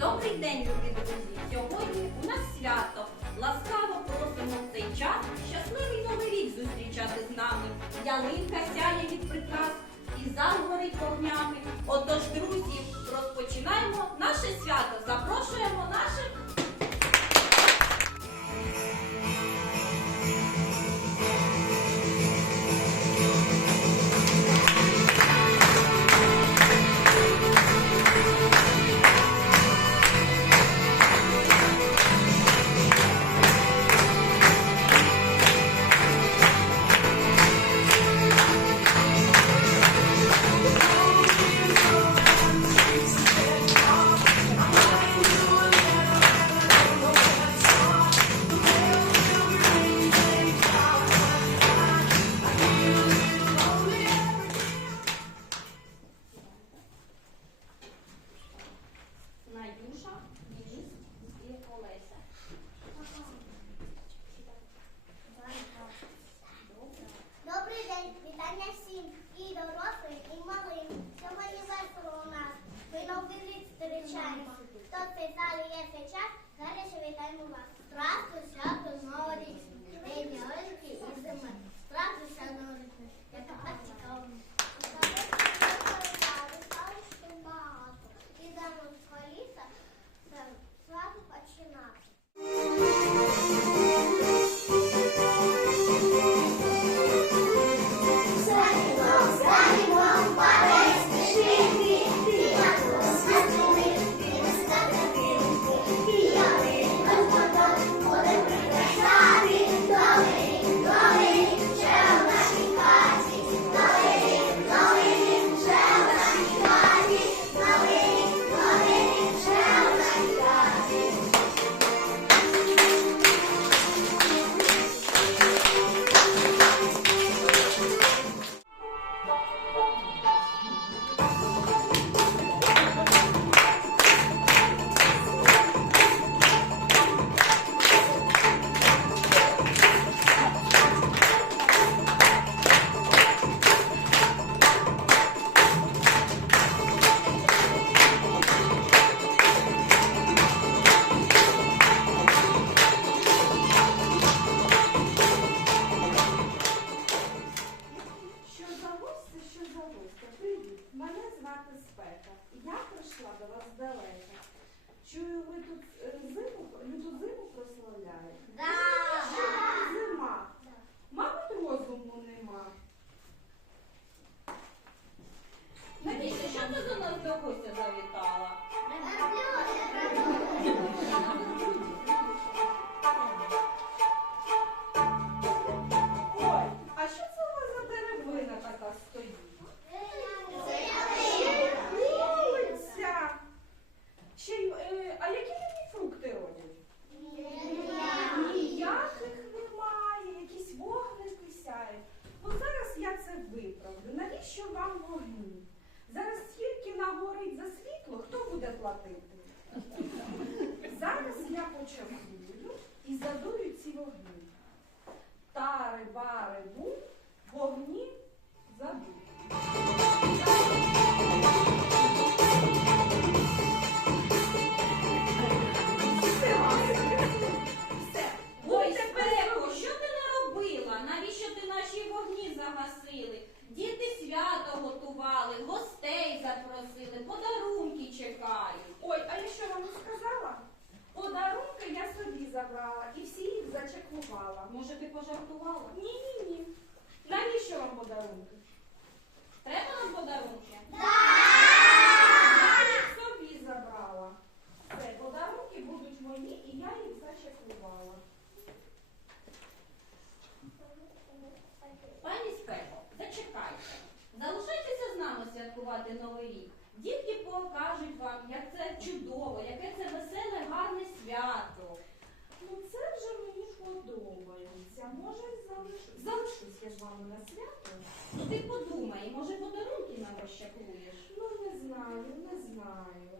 Добрий день, любі друзі! Сьогодні у нас свято. Ласкаво просимо в цей час щасливий новий рік зустрічати з нами. Ялинка сяє від прикрас і зал горить вогнями. Отож, друзі, розпочинаємо наше свято. Запрошуємо наших прославляєте? Що це виправлю. Навіщо вам вогні? Зараз скільки нагорить за світло, хто буде платити? Зараз я почерпую і задую ці вогні. Тари, бари, бу, вогні задуть. Свято готували, гостей запросили, подарунки чекають. Ой, а я що вам не сказала? Подарунки я собі забрала і всі їх зачекувала. Може, ти пожартувала? Ні, ні, ні. Навіщо вам подарунки? Треба нам подарунки? Я їх собі забрала. Все, подарунки будуть мої, і я їх зачекувала. Пані. Залишайтеся з нами святкувати Новий рік. Дітки покажуть вам, як це чудово, яке це веселе, гарне свято. Ну це вже мені подобається. Може, залишу... залишусь я з вами на свято? Ну ти подумай, може подарунки нам розчаклуєш? Ну, не знаю, не знаю.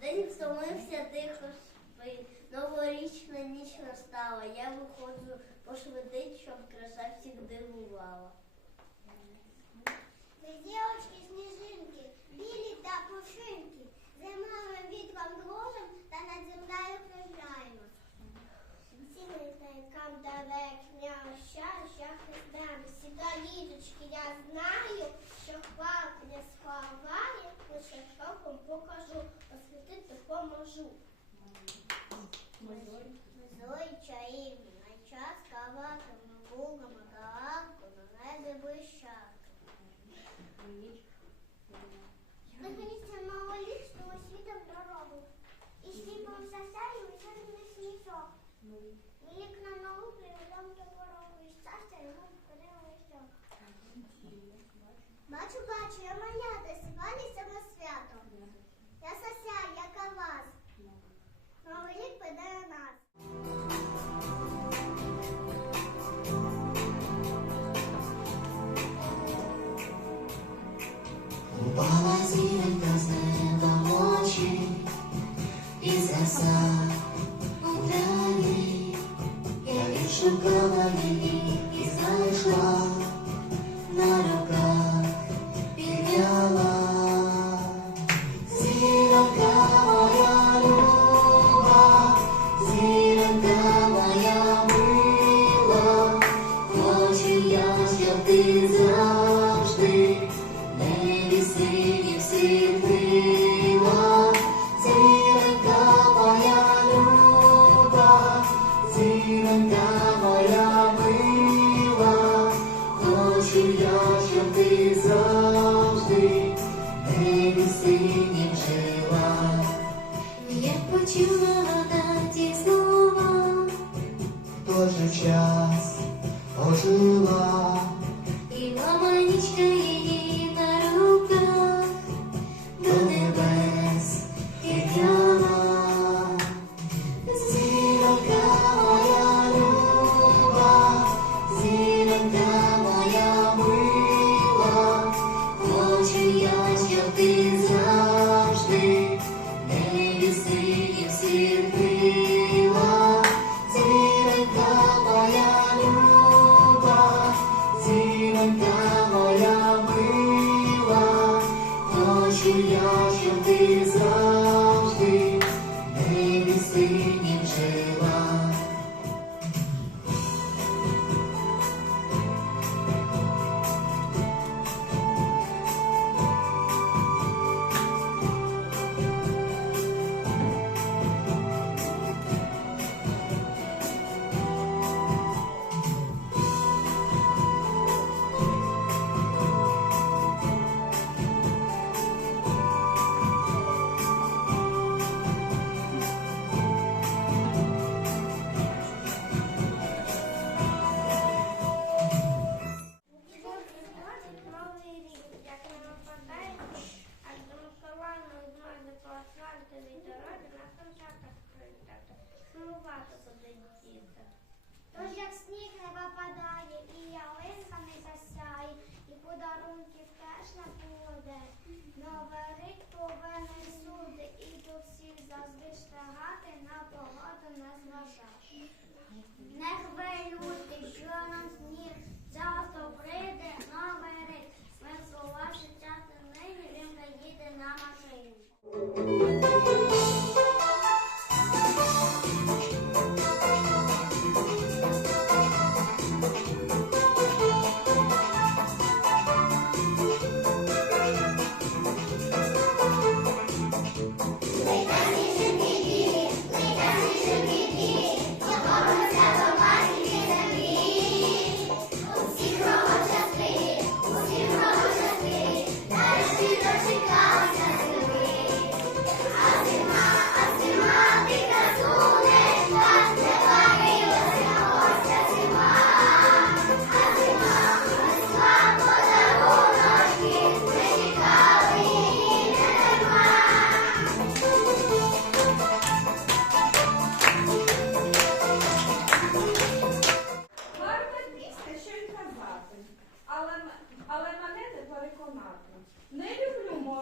День втомився, тихо спить, новорічна ніч настала. Я виходжу пошвидить, щоб краса всіх дивувала. Ми дівчатки сніжили. скажу. Злой чаївні, на час каватами Богом Агаанку на небі вищаку. Нагніться на олічну освітом дорогу, і сліпом сосаю, і сердний сніжок. Велик на науку, і в до порогу, і щастя йому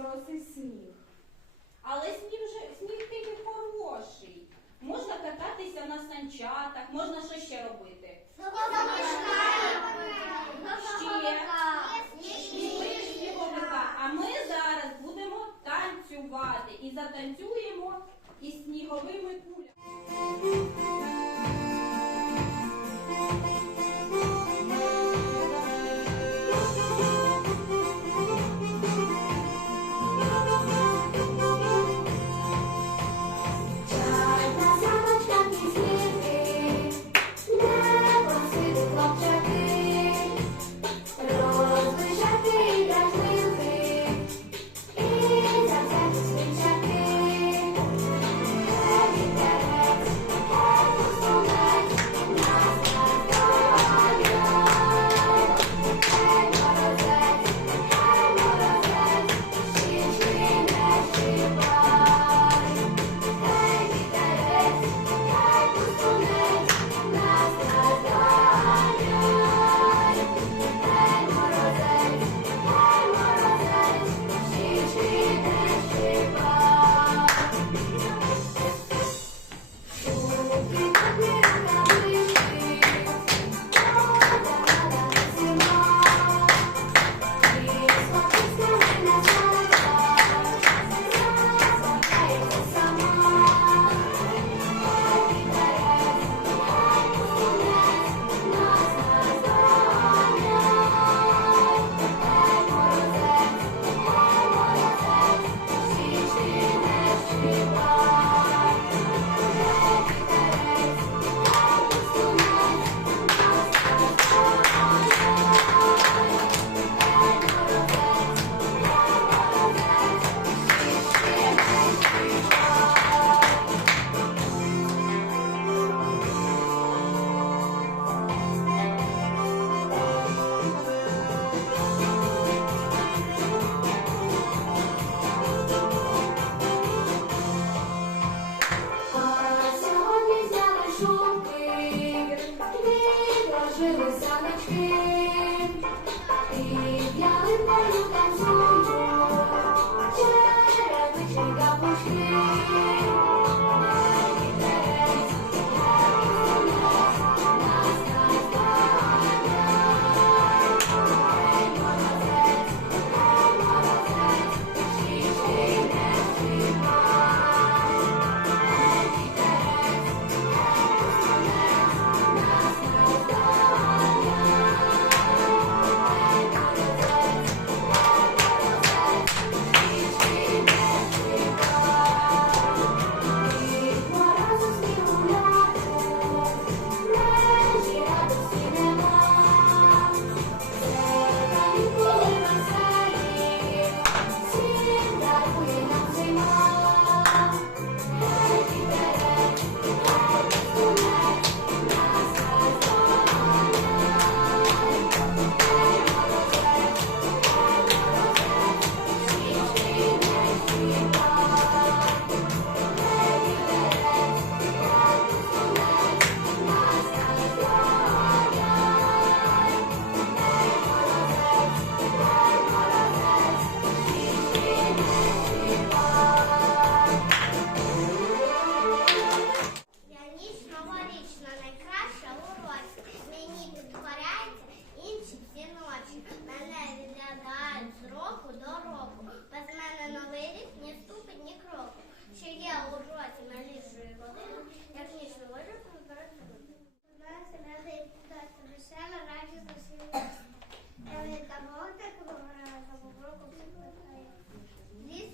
морози сніг. Але сніг вже, сніг тільки хороший. Можна кататися на санчатах, можна що ще робити? Ще А ми зараз будемо танцювати і затанцюємо із сніговими кулями.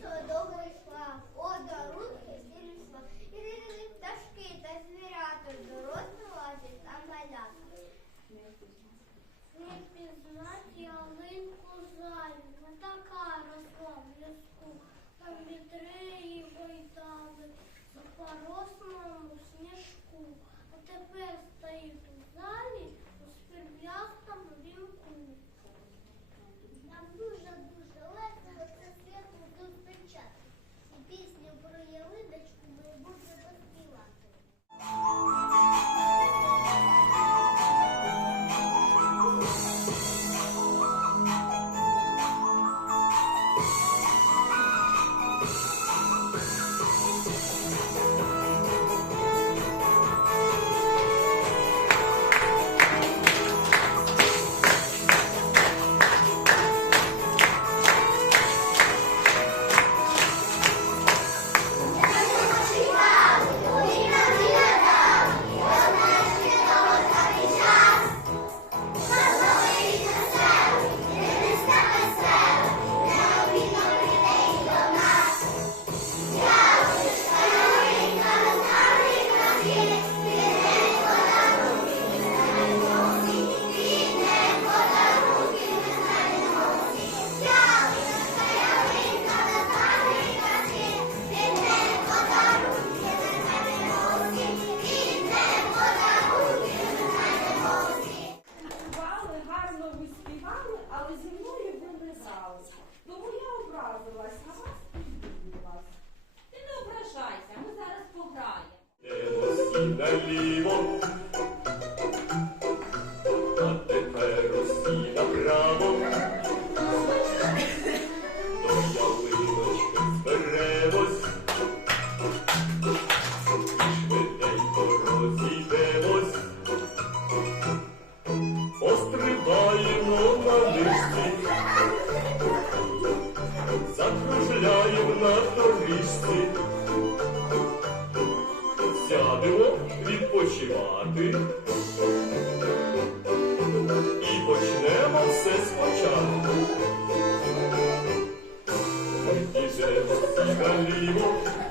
іншого довго йшла, Одарунки знімсла, і рили та звірята, доросла та малята. Не пізнать ялинку заю, така росла в ліску, там вітреї бойдали, на поросному сніжку, а тепер стоїть у залі у спірв'ястому вінку. Нам дуже-дуже легко. Lillelivon 一个礼